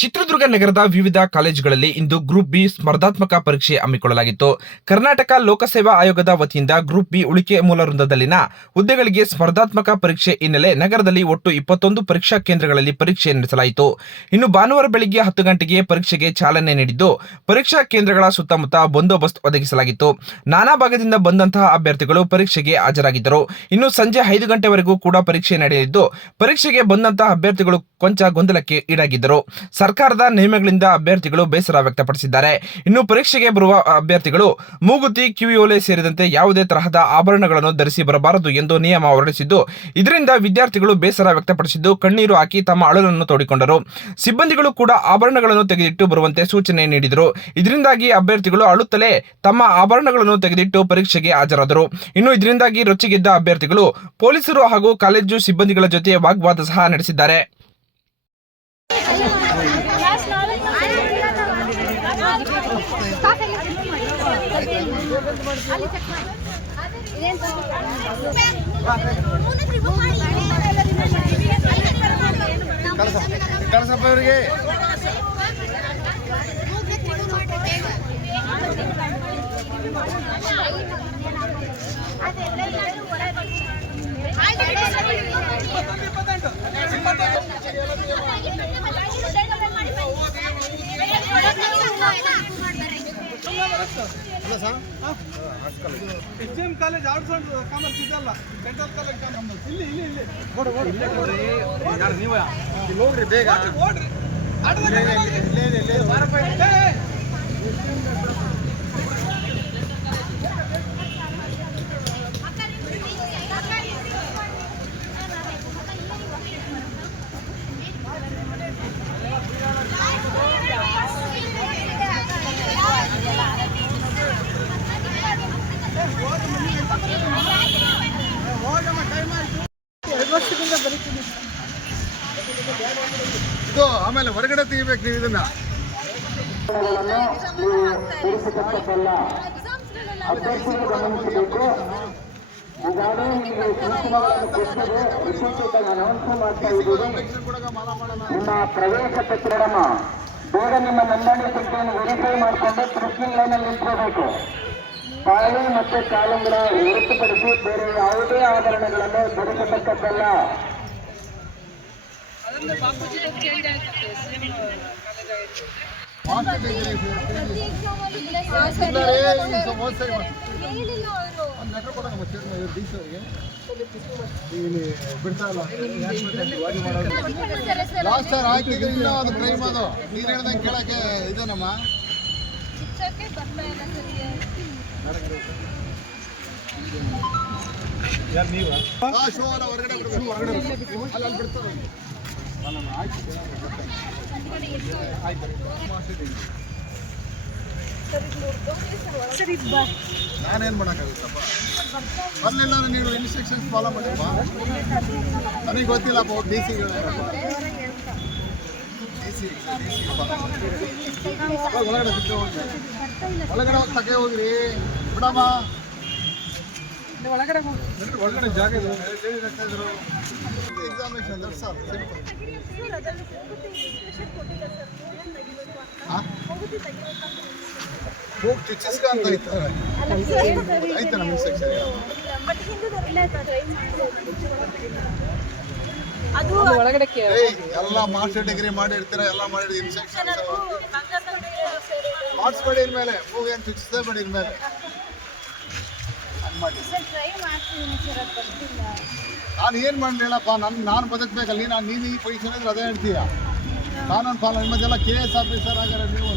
ಚಿತ್ರದುರ್ಗ ನಗರದ ವಿವಿಧ ಕಾಲೇಜುಗಳಲ್ಲಿ ಇಂದು ಗ್ರೂಪ್ ಬಿ ಸ್ಪರ್ಧಾತ್ಮಕ ಪರೀಕ್ಷೆ ಹಮ್ಮಿಕೊಳ್ಳಲಾಗಿತ್ತು. ಕರ್ನಾಟಕ ಲೋಕಸೇವಾ ಆಯೋಗದ ವತಿಯಿಂದ ಗ್ರೂಪ್ ಬಿ ಉಳಿಕೆ ಮೂಲ ವೃಂದದಲ್ಲಿನ ಹುದ್ದೆಗಳಿಗೆ ಸ್ಪರ್ಧಾತ್ಮಕ ಪರೀಕ್ಷೆ ಹಿನ್ನೆಲೆ ನಗರದಲ್ಲಿ ಒಟ್ಟು 21 ಪರೀಕ್ಷಾ ಕೇಂದ್ರಗಳಲ್ಲಿ ಪರೀಕ್ಷೆ ನಡೆಸಲಾಯಿತು. ಇನ್ನು ಭಾನುವಾರ ಬೆಳಿಗ್ಗೆ 10 ಗಂಟೆಗೆ ಪರೀಕ್ಷೆಗೆ ಚಾಲನೆ ನೀಡಿದ್ದು, ಪರೀಕ್ಷಾ ಕೇಂದ್ರಗಳ ಸುತ್ತಮುತ್ತ ಬಂದೋಬಸ್ತ್ ಒದಗಿಸಲಾಗಿತ್ತು. ನಾನಾ ಭಾಗದಿಂದ ಬಂದಂತಹ ಅಭ್ಯರ್ಥಿಗಳು ಪರೀಕ್ಷೆಗೆ ಹಾಜರಾಗಿದ್ದರು. ಇನ್ನು ಸಂಜೆ 5 ಗಂಟೆವರೆಗೂ ಕೂಡ ಪರೀಕ್ಷೆ ನಡೆಯಲಿದ್ದು, ಪರೀಕ್ಷೆಗೆ ಬಂದಂತಹ ಅಭ್ಯರ್ಥಿಗಳು ಕೊಂಚ ಗೊಂದಲಕ್ಕೆ ಈಡಾಗಿದ್ದರು. ಸರ್ಕಾರದ ನಿಯಮಗಳಿಂದ ಅಭ್ಯರ್ಥಿಗಳು ಬೇಸರ ವ್ಯಕ್ತಪಡಿಸಿದ್ದಾರೆ. ಇನ್ನು ಪರೀಕ್ಷೆಗೆ ಬರುವ ಅಭ್ಯರ್ಥಿಗಳು ಮೂಗುತಿ, ಕಿವಿಯೋಲೆ ಸೇರಿದಂತೆ ಯಾವುದೇ ತರಹದ ಆಭರಣಗಳನ್ನು ಧರಿಸಿ ಬರಬಾರದು ಎಂದು ನಿಯಮ ಹೊರಡಿಸಿದ್ದು, ಇದರಿಂದ ವಿದ್ಯಾರ್ಥಿಗಳು ಬೇಸರ ವ್ಯಕ್ತಪಡಿಸಿದ್ದು ಕಣ್ಣೀರು ಹಾಕಿ ತಮ್ಮ ಅಳಲನ್ನು ತೋಡಿಕೊಂಡರು. ಸಿಬ್ಬಂದಿಗಳು ಕೂಡ ಆಭರಣಗಳನ್ನು ತೆಗೆದಿಟ್ಟು ಬರುವಂತೆ ಸೂಚನೆ ನೀಡಿದರು. ಇದರಿಂದಾಗಿ ಅಭ್ಯರ್ಥಿಗಳು ಅಳುತ್ತಲೇ ತಮ್ಮ ಆಭರಣಗಳನ್ನು ತೆಗೆದಿಟ್ಟು ಪರೀಕ್ಷೆಗೆ ಹಾಜರಾದರು. ಇನ್ನು ಇದರಿಂದಾಗಿ ರೊಚ್ಚಿಗೆದ್ದ ಅಭ್ಯರ್ಥಿಗಳು ಪೊಲೀಸರು ಹಾಗೂ ಕಾಲೇಜು ಸಿಬ್ಬಂದಿಗಳ ಜೊತೆ ವಾಗ್ವಾದ ಸಹ ನಡೆಸಿದ್ದಾರೆ. ಕಾಲೇಜ್ ಆರ್ಟ್ಸ್ ಅಂಡ್ ಕಾಮರ್ಸ್ ಇದಲ್ಲ, ಡೆಂಟಲ್ ಕಾಲೇಜ್ ಇಲ್ಲಿ ಹೋಗ್ರಿ ಬೇಗ ಇದು ಆಮೇಲೆ ಹೊರಗಡೆ ತೆಗಿಬೇಕು. ನೀವು ಇದನ್ನ ಗಮನಿಸಬೇಕು. ಈಗಾಗಲೇ ನಿಮಗೆ ಮಾಡ್ತಾ ಇದ್ದೀವಿ. ನಿಮ್ಮ ಪ್ರವೇಶ ಪತ್ರವನ್ನು ಬೇಗ ನಿಮ್ಮ ನೋಂದಣಿ ಸಂಖ್ಯೆಯನ್ನು ವೆರಿಫೈ ಮಾಡಿಕೊಂಡು ಕ್ರಿಸ್ಟಿಂಗ್ ಲೈನಲ್ಲಿ ನಿಂತ್ಕೋಬೇಕು. ತಾಳಿ ಮತ್ತು ಕಾಲುಂಗುರ ಹೊರತುಪಡಿಸಿ ಬೇರೆ ಯಾವುದೇ ಆಭರಣಗಳನ್ನು ಧರಿಸತಕ್ಕದ್ದಲ್ಲ. ಲಾಸ್ಟ್ ಟೈಮ್ ಹಾಕಿದ್ರೆ ಇಲ್ಲ, ಅದು ಕ್ರೈಮ್. ಅದು ನೀನು ಹೇಳ್ದಂಗೆ ಕೇಳಕ್ಕೆ ಇದೇನಮ್ಮ. ಹೊರಗಡೆ ಅಲ್ಲಿ ಬಿಡ್ತಾರೆ. ನಾನೇನ್ ಮಾಡಕ್ಕಾಗುತ್ತಪ್ಪ, ಅಲ್ಲೆಲ್ಲ ನೀವು ಇನ್ಸ್ಟ್ರಕ್ಷನ್ಸ್ ಫಾಲೋ ಮಾಡಿಪ್ಪ. ನನಗೆ ಗೊತ್ತಿಲ್ಲಪ್ಪ. ಡಿ ಸಿ ಒಳಗಡೆ ಹೋಗಿ ತಗೆ ಹೋಗ್ರಿ ಬಿಡಮ್ಮ. ಒಳಗಡೆ ಜಾಗ ಇದೆ. ಎಕ್ಸಾಮಿನೇಷನ್ ಹೋಗಿ ಚುಚ್ಚಿಸ್ಕ ಅಂತ ಐತೆ ನಮ್ಮ ಸೆಕ್ಷನ್. ಎಲ್ಲ ಮಾಸ್ಟರ್ ಡಿಗ್ರಿ ಮಾಡಿರ್ತೀರ, ಎಲ್ಲ ಮಾಡಿರ್ತೀರ. ಇನ್ಸ್ಟ್ರಕ್ಷನ್ ಮಾಡಿಸ್ಬೇಡಿ ಇನ್ಮೇಲೆ. ಹೋಗಿ ಏನು ಚುಚ್ಚಿಸೇ ಬೇಡಿ ಇನ್ಮೇಲೆ. ನಾನು ಏನು ಮಾಡಿ ಹೇಳಪ್ಪ, ನಾನು ಬದುಕಬೇಕಲ್ಲ. ನೀನು ಈ ಪೊಸಿಷನ್ ಇದ್ರೆ ಅದೇ ಹೇಳ್ತೀಯ. ಕಾನೂನು ಪಾಲನೆ ನಿಮ್ಮದೆಲ್ಲ KS ಆಫೀಸರ್ ಆಗ್ಯಾರ ನೀವು.